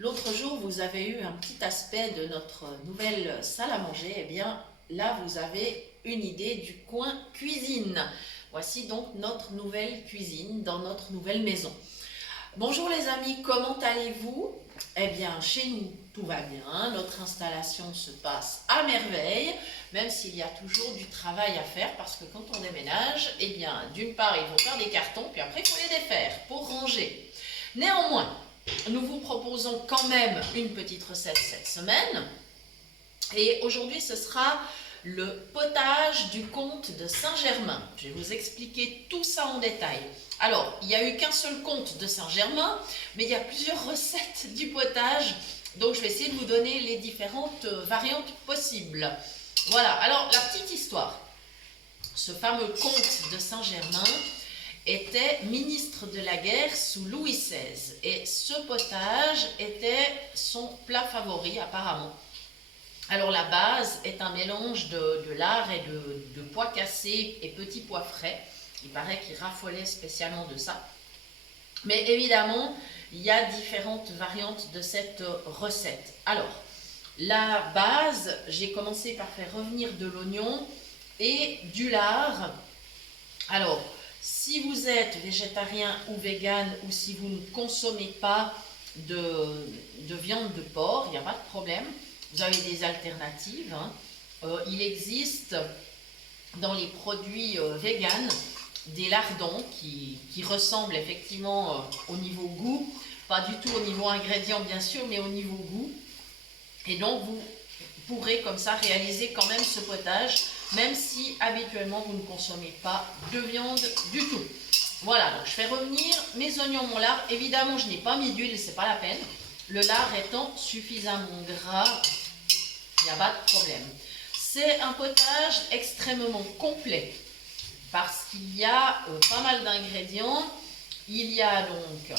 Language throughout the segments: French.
L'autre jour, vous avez eu un petit aspect de notre nouvelle salle à manger. Eh bien, là, vous avez une idée du coin cuisine. Voici donc notre nouvelle cuisine dans notre nouvelle maison. Bonjour les amis, comment allez-vous? Eh bien, chez nous, tout va bien. Notre installation se passe à merveille, même s'il y a toujours du travail à faire, parce que quand on déménage, eh bien, d'une part, il faut faire des cartons, puis après, il faut les défaire pour ranger. Néanmoins, nous vous proposons quand même une petite recette cette semaine. Et aujourd'hui, ce sera le potage du comte de Saint-Germain. Je vais vous expliquer tout ça en détail. Alors, il n'y a eu qu'un seul comte de Saint-Germain, mais il y a plusieurs recettes du potage. Donc, je vais essayer de vous donner les différentes variantes possibles. Voilà, alors la petite histoire. Ce fameux comte de Saint-Germain était ministre de la guerre sous Louis XVI. Et ce potage était son plat favori apparemment. Alors la base est un mélange de lard et de pois cassés et petits pois frais. Il paraît qu'il raffolait spécialement de ça. Mais évidemment, il y a différentes variantes de cette recette. Alors, la base, j'ai commencé par faire revenir de l'oignon et du lard. Alors, si vous êtes végétarien ou vegan, ou si vous ne consommez pas de viande de porc, il n'y a pas de problème. Vous avez des alternatives. Il existe dans les produits vegan des lardons qui ressemblent effectivement au niveau goût, pas du tout au niveau ingrédients bien sûr, mais au niveau goût. Et donc vous pourrez comme ça réaliser quand même ce potage, même si habituellement vous ne consommez pas de viande du tout. Voilà, donc je fais revenir mes oignons, mon lard. Évidemment, je n'ai pas mis d'huile, c'est pas la peine. Le lard étant suffisamment gras, il n'y a pas de problème. C'est un potage extrêmement complet parce qu'il y a pas mal d'ingrédients. Il y a donc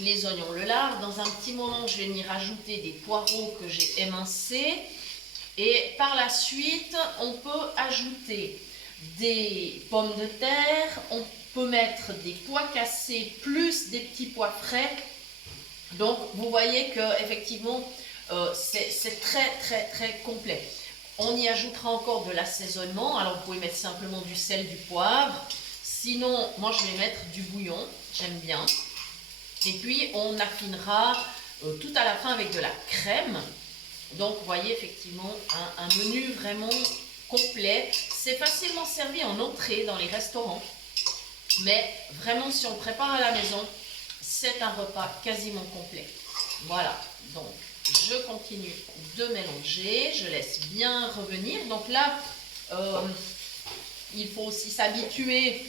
les oignons, le lard. Dans un petit moment, je vais m'y rajouter des poireaux que j'ai émincés. Et par la suite, on peut ajouter des pommes de terre, on peut mettre des pois cassés plus des petits pois frais. Donc, vous voyez que effectivement, c'est très complet. On y ajoutera encore de l'assaisonnement. Alors, vous pouvez mettre simplement du sel, du poivre. Sinon, moi, je vais mettre du bouillon. J'aime bien. Et puis, on affinera tout à la fin avec de la crème. Donc, vous voyez effectivement un menu vraiment complet. C'est facilement servi en entrée dans les restaurants. Mais vraiment, si on le prépare à la maison, c'est un repas quasiment complet. Voilà, donc je continue de mélanger, je laisse bien revenir. Donc là, il faut aussi s'habituer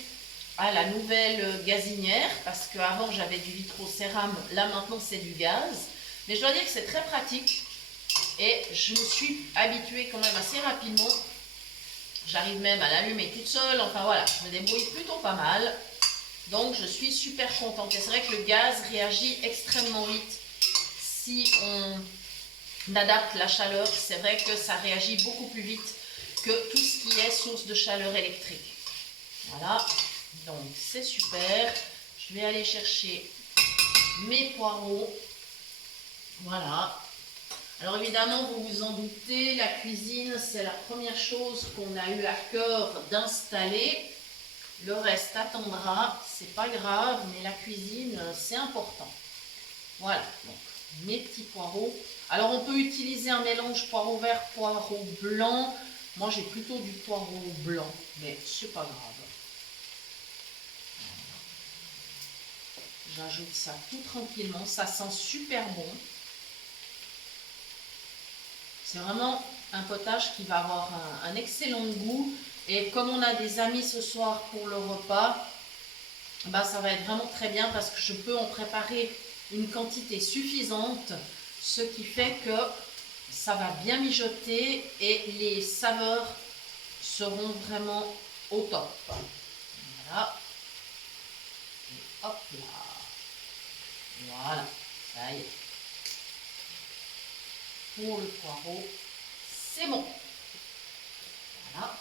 à la nouvelle gazinière, parce qu'avant j'avais du vitrocéram, là maintenant c'est du gaz. Mais je dois dire que c'est très pratique et je me suis habituée quand même assez rapidement. J'arrive même à l'allumer toute seule, enfin voilà, je me débrouille plutôt pas mal. Donc je suis super contente. Et c'est vrai que le gaz réagit extrêmement vite. Si on adapte la chaleur, c'est vrai que ça réagit beaucoup plus vite que tout ce qui est source de chaleur électrique. Voilà, donc c'est super. Je vais aller chercher mes poireaux. Voilà. Alors évidemment, vous vous en doutez, la cuisine, c'est la première chose qu'on a eu à cœur d'installer. Le reste attendra, c'est pas grave, mais la cuisine, c'est important. Voilà, donc mes petits poireaux. Alors on peut utiliser un mélange poireau vert, poireau blanc. Moi j'ai plutôt du poireau blanc, mais c'est pas grave. J'ajoute ça tout tranquillement, ça sent super bon. C'est vraiment un potage qui va avoir un excellent goût. Et comme on a des amis ce soir pour le repas, bah, ça va être vraiment très bien parce que je peux en préparer une quantité suffisante, ce qui fait que ça va bien mijoter et les saveurs seront vraiment au top. Voilà. Et hop là. Voilà, ça y est. Pour le poireau, c'est bon. Voilà.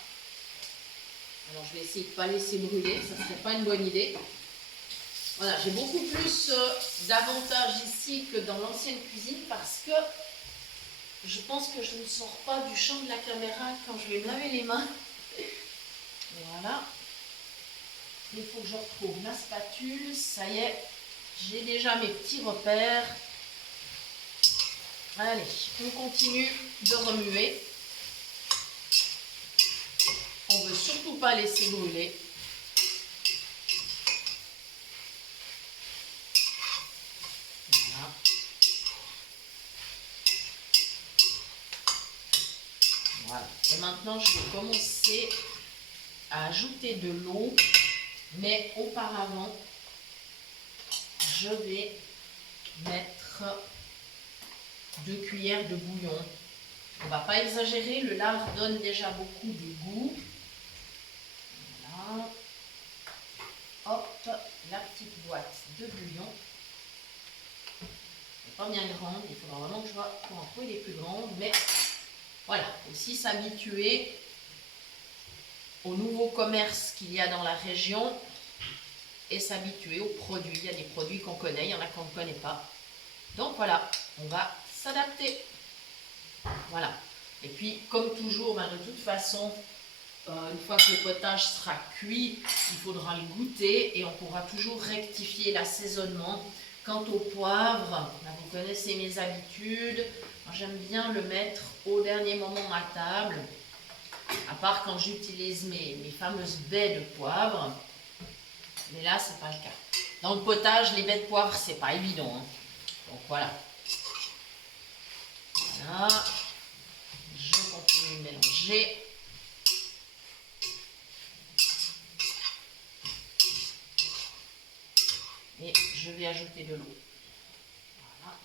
Alors je vais essayer de ne pas laisser brûler, ça ne serait pas une bonne idée. Voilà, j'ai beaucoup plus d'avantages ici que dans l'ancienne cuisine parce que je pense que je ne sors pas du champ de la caméra quand je vais me laver les mains. Voilà. Il faut que je retrouve ma spatule. Ça y est, j'ai déjà mes petits repères. Allez, on continue de remuer. On ne veut surtout pas laisser brûler. Voilà. Voilà. Et maintenant, je vais commencer à ajouter de l'eau. Mais auparavant, je vais mettre 2 cuillères de bouillon. On ne va pas exagérer, le lard donne déjà beaucoup de goût. Voilà. Hop, la petite boîte de bouillon. Elle n'est pas bien grande, il faudra vraiment que je vois pour en trouver des plus grandes. Mais voilà, aussi s'habituer au nouveau commerce qu'il y a dans la région et s'habituer aux produits. Il y a des produits qu'on connaît, il y en a qu'on ne connaît pas. Donc voilà, on va s'adapter. Voilà. Et puis, comme toujours, de toute façon, une fois que le potage sera cuit, il faudra le goûter et on pourra toujours rectifier l'assaisonnement. Quant au poivre, vous connaissez mes habitudes. J'aime bien le mettre au dernier moment à table, à part quand j'utilise mes fameuses baies de poivre. Mais là, c'est pas le cas. Dans le potage, les baies de poivre, c'est pas évident. Hein. Donc voilà. Voilà. Je continue de mélanger. Et je vais ajouter de l'eau. Voilà.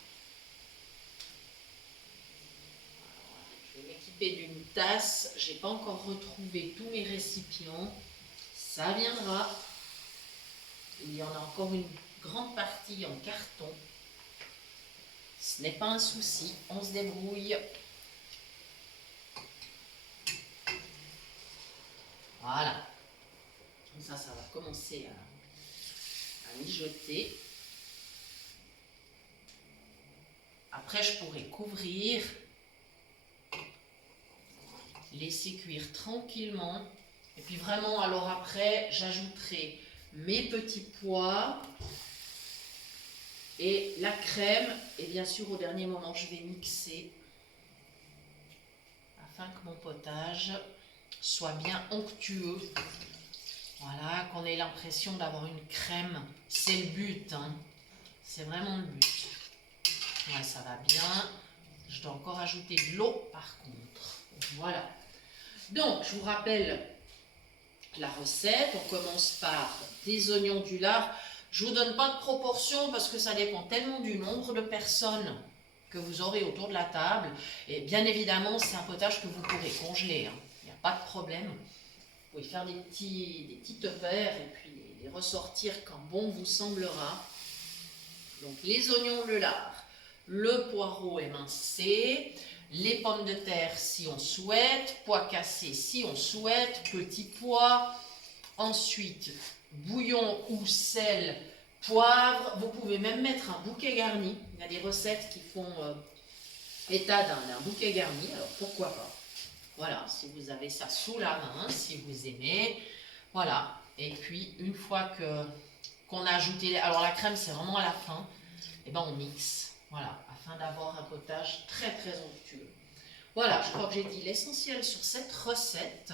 Je vais m'équiper d'une tasse. Je n'ai pas encore retrouvé tous mes récipients. Ça viendra. Il y en a encore une grande partie en carton. Ce n'est pas un souci. On se débrouille. Voilà. Comme ça va commencer à mijoter. Après, je pourrais couvrir, laisser cuire tranquillement. Et puis vraiment, alors après, j'ajouterai mes petits pois et la crème. Et bien sûr, au dernier moment, je vais mixer afin que mon potage soit bien onctueux. Voilà, qu'on ait l'impression d'avoir une crème. C'est le but, hein. C'est vraiment le but. Ouais, ça va bien. Je dois encore ajouter de l'eau par contre. Voilà. Donc, je vous rappelle la recette. On commence par des oignons, du lard. Je ne vous donne pas de proportion parce que ça dépend tellement du nombre de personnes que vous aurez autour de la table. Et bien évidemment, c'est un potage que vous pourrez congeler. Hein. Il n'y a pas de problème. Vous pouvez faire des petits tuppers et puis les ressortir quand bon vous semblera. Donc les oignons, le lard, le poireau émincé, les pommes de terre si on souhaite, pois cassés si on souhaite, petits pois, ensuite bouillon ou sel, poivre. Vous pouvez même mettre un bouquet garni. Il y a des recettes qui font état d'un bouquet garni, alors pourquoi pas. Voilà, si vous avez ça sous la main, si vous aimez. Voilà, et puis une fois qu'on a ajouté, alors la crème c'est vraiment à la fin, et ben on mixe, voilà, afin d'avoir un potage très très onctueux. Voilà, je crois que j'ai dit l'essentiel sur cette recette.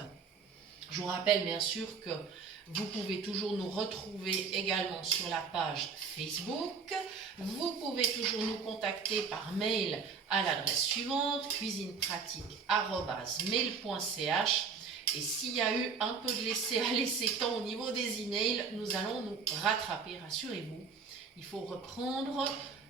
Je vous rappelle bien sûr que vous pouvez toujours nous retrouver également sur la page Facebook. Vous pouvez toujours nous contacter par mail à l'adresse suivante, cuisinepratique@mail.ch. Et s'il y a eu un peu de laisser temps au niveau des emails, nous allons nous rattraper, rassurez-vous. Il faut reprendre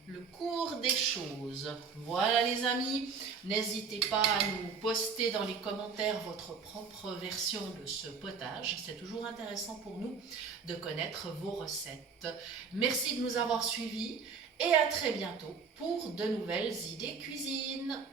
le cours des choses. Voilà les amis, n'hésitez pas à nous poster dans les commentaires votre propre version de ce potage. C'est toujours intéressant pour nous de connaître vos recettes. Merci de nous avoir suivis et à très bientôt pour de nouvelles idées cuisine.